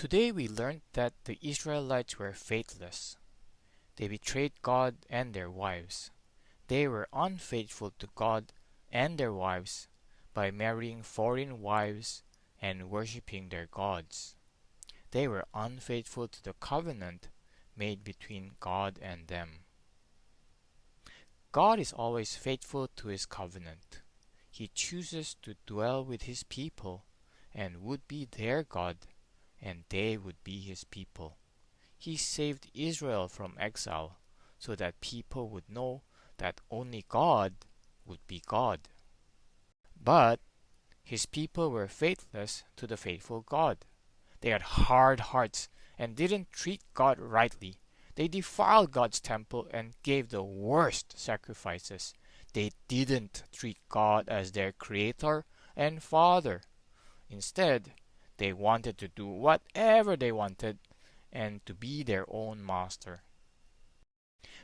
Today we learned that the Israelites were faithless. They betrayed God and their wives. They were unfaithful to God and their wives by marrying foreign wives and worshipping their gods. They were unfaithful to the covenant made between God and them. God is always faithful to His covenant. He chooses to dwell with His people and would be their God, and they would be His people. He saved Israel from exile so that people would know that only God would be God. But His people were faithless to the faithful God. They had hard hearts and didn't treat God rightly. They defiled God's temple and gave the worst sacrifices. They didn't treat God as their creator and father. Instead, they wanted to do whatever they wanted and to be their own master.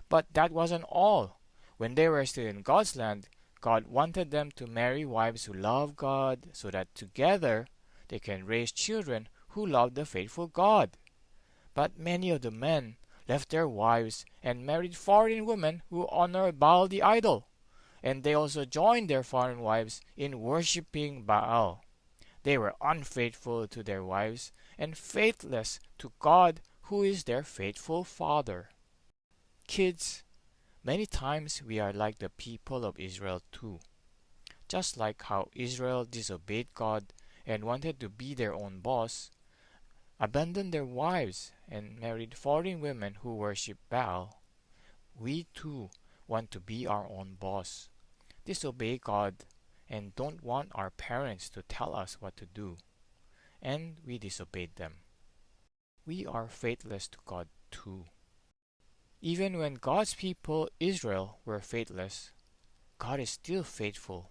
But that wasn't all. When they were still in God's land, God wanted them to marry wives who love God so that together they can raise children who love the faithful God. But many of the men left their wives and married foreign women who honor Baal the idol. And they also joined their foreign wives in worshipping Baal. They were unfaithful to their wives and faithless to God, who is their faithful Father. Kids, many times we are like the people of Israel too. Just like how Israel disobeyed God and wanted to be their own boss, abandoned their wives and married foreign women who worship Baal, we too want to be our own boss, disobey God, and don't want our parents to tell us what to do, and we disobeyed them. We are faithless to God too. Even when God's people, Israel, were faithless, God is still faithful.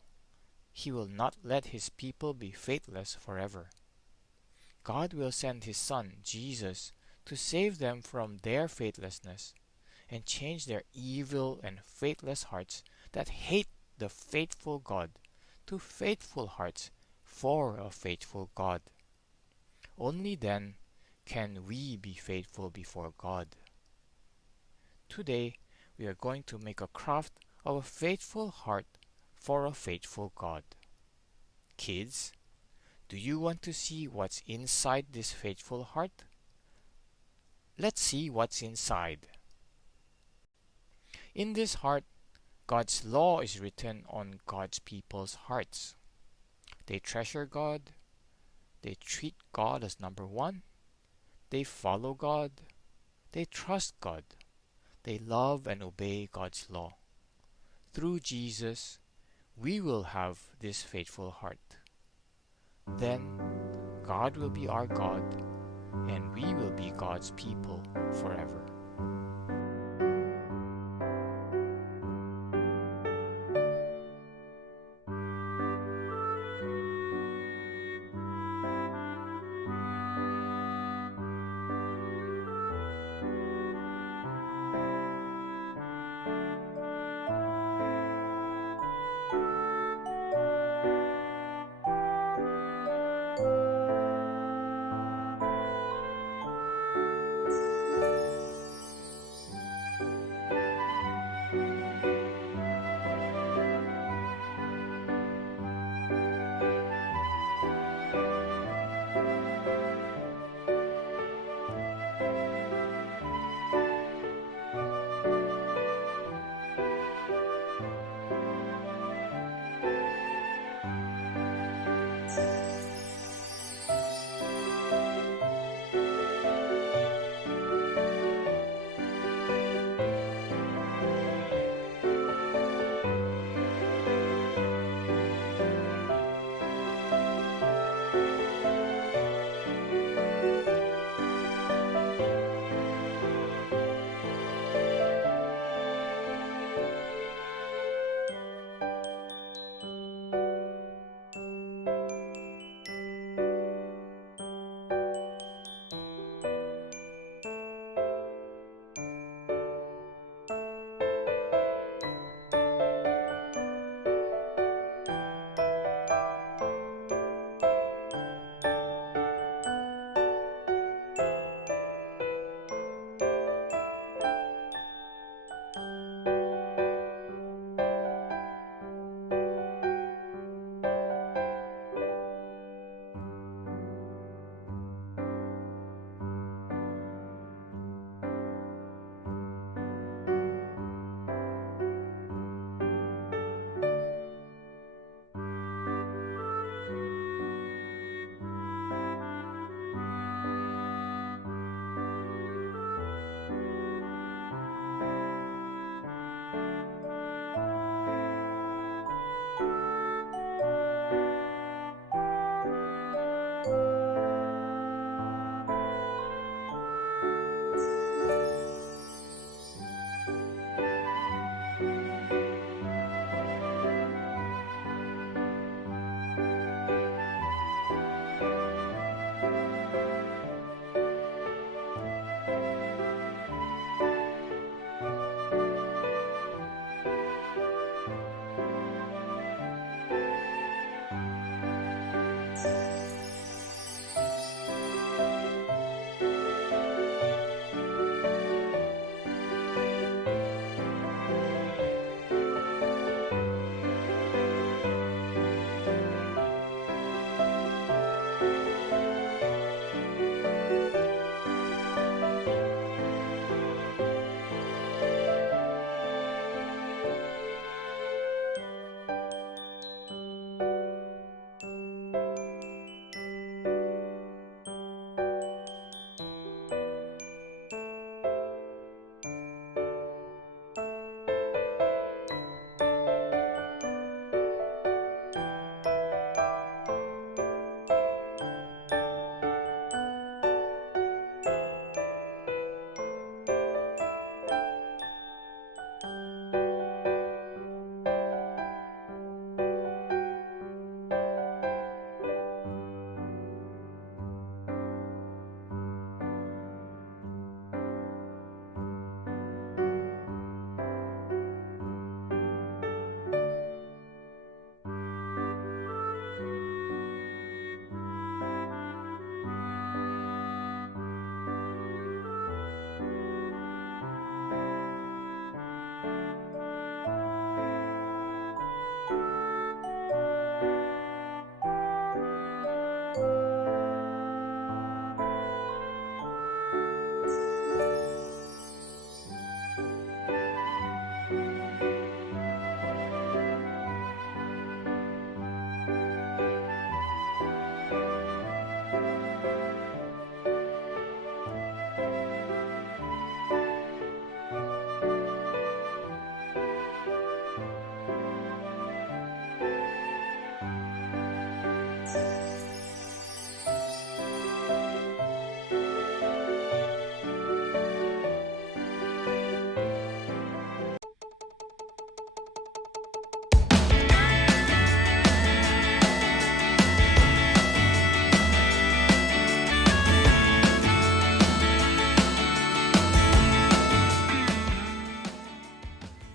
He will not let His people be faithless forever. God will send His Son, Jesus, to save them from their faithlessness and change their evil and faithless hearts that hate the faithful God to faithful hearts for a faithful God. Only then can we be faithful before God. Today, we are going to make a craft of a faithful heart for a faithful God. Kids, do you want to see what's inside this faithful heart? Let's see what's inside. In this heart, God's law is written on God's people's hearts. They treasure God. They treat God as number one. They follow God. They trust God. They love and obey God's law. Through Jesus, we will have this faithful heart. Then, God will be our God, and we will be God's people forever.